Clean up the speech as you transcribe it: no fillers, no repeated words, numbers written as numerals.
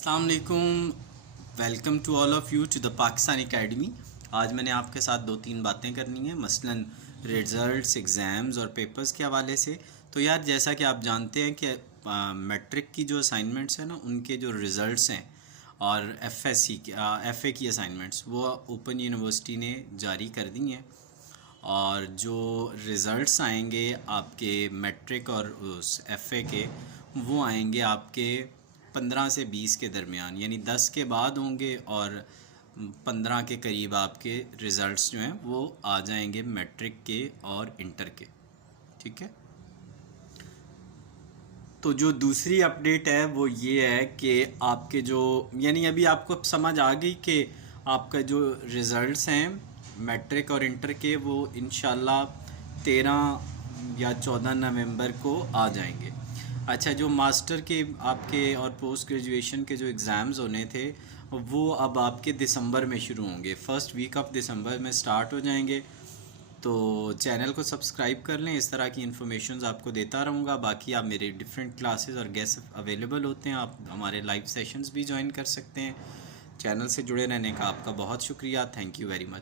अस्सलाम वालेकुम। Welcome to all of you to the Pakistan academy. आज मैंने आपके साथ दो तीन बातें करनी है, मसलन रिज़ल्ट्स, एग्ज़ाम्स और पेपर्स के हवाले से। तो यार, जैसा कि आप जानते हैं कि मैट्रिक की जो असाइनमेंट्स हैं ना, उनके जो रिज़ल्ट्स हैं और एफ़ए की असाइनमेंट्स वो ओपन यूनिवर्सिटी ने जारी कर दी हैं। और जो रिज़ल्ट्स आएंगे आपके मैट्रिक और उस एफ़ए के, वो आएंगे आपके 15 से 20 के दरमियान, यानी 10 के बाद होंगे और 15 के करीब आपके रिज़ल्ट्स जो हैं वो आ जाएंगे मैट्रिक के और इंटर के। ठीक है। तो जो दूसरी अपडेट है वो ये है कि आपके जो, यानी अभी आपको समझ आ गई कि आपका जो रिज़ल्ट्स हैं मैट्रिक और इंटर के, वो इंशाल्लाह 13 या 14 नवंबर को आ जाएंगे। अच्छा, जो मास्टर के आपके और पोस्ट ग्रेजुएशन के जो एग्ज़ाम्स होने थे वो अब आपके दिसंबर में शुरू होंगे, फर्स्ट वीक ऑफ दिसंबर में स्टार्ट हो जाएंगे। तो चैनल को सब्सक्राइब कर लें, इस तरह की इन्फॉर्मेशंस आपको देता रहूँगा। बाकी आप मेरे डिफरेंट क्लासेस और गेस्ट अवेलेबल होते हैं, आप हमारे लाइव सेशंस भी ज्वाइन कर सकते हैं। चैनल से जुड़े रहने का आपका बहुत शुक्रिया। Thank you very much.